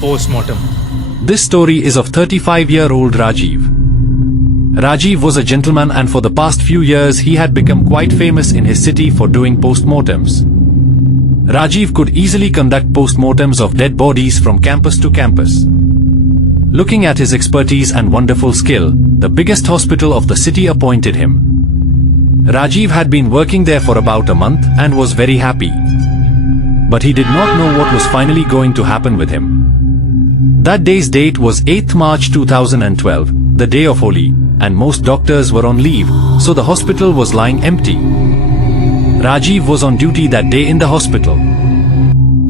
Postmortem. This story is of 35-year-old Rajiv. Rajiv was a gentleman, and for the past few years he had become quite famous in his city for doing postmortems. Rajiv could easily conduct postmortems of dead bodies from campus to campus. Looking at his expertise and wonderful skill, the biggest hospital of the city appointed him. Rajiv had been working there for about a month and was very happy. But he did not know what was finally going to happen with him. That day's date was 8th March 2012, the day of Holi, and most doctors were on leave, so the hospital was lying empty. Rajiv was on duty that day in the hospital.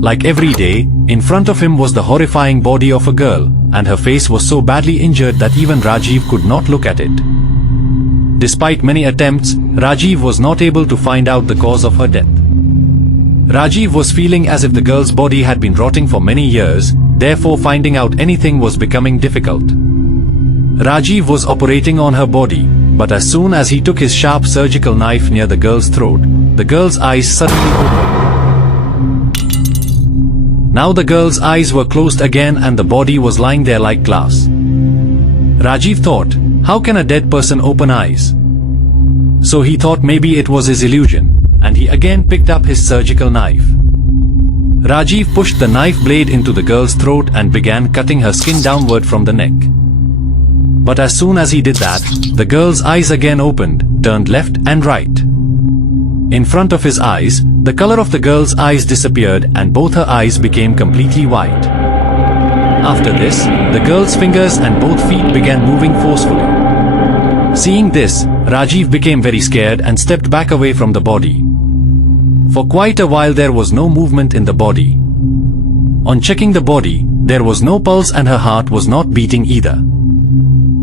Like every day, in front of him was the horrifying body of a girl, and her face was so badly injured that even Rajiv could not look at it. Despite many attempts, Rajiv was not able to find out the cause of her death. Rajiv was feeling as if the girl's body had been rotting for many years, therefore finding out anything was becoming difficult. Rajiv was operating on her body, but as soon as he took his sharp surgical knife near the girl's throat, the girl's eyes suddenly opened. Now the girl's eyes were closed again and the body was lying there like glass. Rajiv thought, how can a dead person open eyes? So he thought maybe it was his illusion, and he again picked up his surgical knife. Rajiv pushed the knife blade into the girl's throat and began cutting her skin downward from the neck. But as soon as he did that, the girl's eyes again opened, turned left and right. In front of his eyes, the color of the girl's eyes disappeared and both her eyes became completely white. After this, the girl's fingers and both feet began moving forcefully. Seeing this, Rajiv became very scared and stepped back away from the body. For quite a while there was no movement in the body. On checking the body, there was no pulse and her heart was not beating either.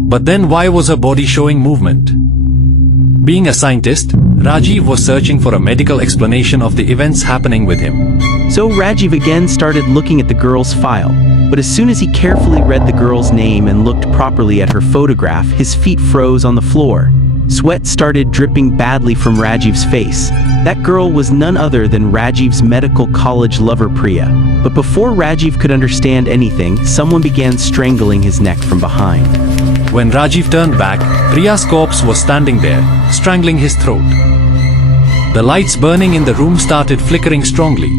But then why was her body showing movement? Being a scientist, Rajiv was searching for a medical explanation of the events happening with him. So Rajiv again started looking at the girl's file, but as soon as he carefully read the girl's name and looked properly at her photograph, his feet froze on the floor. Sweat started dripping badly from Rajiv's face. That girl was none other than Rajiv's medical college lover Priya. But before Rajiv could understand anything, someone began strangling his neck from behind. When Rajiv turned back, Priya's corpse was standing there, strangling his throat. The lights burning in the room started flickering strongly.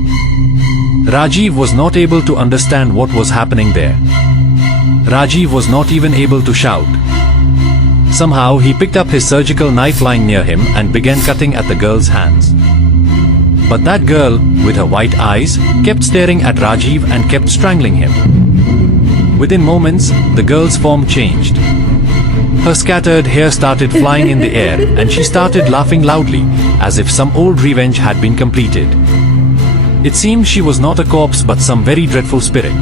Rajiv was not able to understand what was happening there. Rajiv was not even able to shout. Somehow he picked up his surgical knife lying near him and began cutting at the girl's hands. But that girl, with her white eyes, kept staring at Rajiv and kept strangling him. Within moments, the girl's form changed. Her scattered hair started flying in the air and she started laughing loudly, as if some old revenge had been completed. It seemed she was not a corpse but some very dreadful spirit.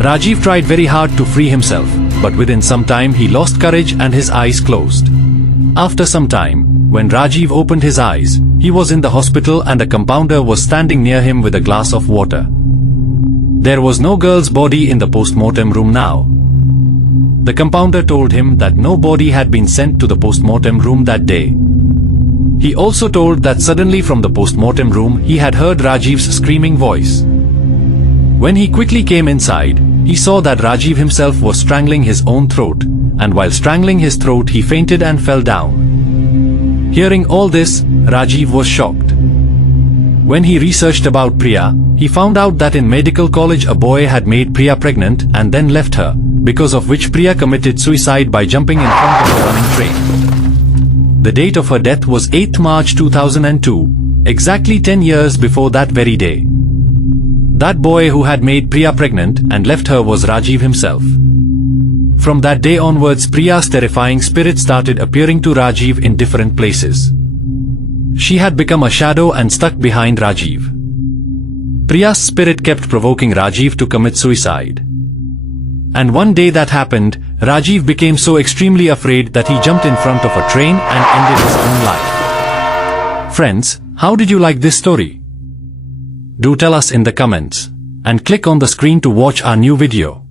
Rajiv tried very hard to free himself, but within some time he lost courage and his eyes closed. After some time, when Rajiv opened his eyes, he was in the hospital and a compounder was standing near him with a glass of water. There was no girl's body in the postmortem room now. The compounder told him that no body had been sent to the postmortem room that day. He also told that suddenly from the postmortem room he had heard Rajiv's screaming voice. When he quickly came inside, he saw that Rajiv himself was strangling his own throat, and while strangling his throat he fainted and fell down. Hearing all this, Rajiv was shocked. When he researched about Priya, he found out that in medical college a boy had made Priya pregnant and then left her, because of which Priya committed suicide by jumping in front of a running train. The date of her death was 8th March 2002, exactly 10 years before that very day. That boy who had made Priya pregnant and left her was Rajiv himself. From that day onwards, Priya's terrifying spirit started appearing to Rajiv in different places. She had become a shadow and stuck behind Rajiv. Priya's spirit kept provoking Rajiv to commit suicide. And one day that happened, Rajiv became so extremely afraid that he jumped in front of a train and ended his own life. Friends, how did you like this story? Do tell us in the comments, and click on the screen to watch our new video.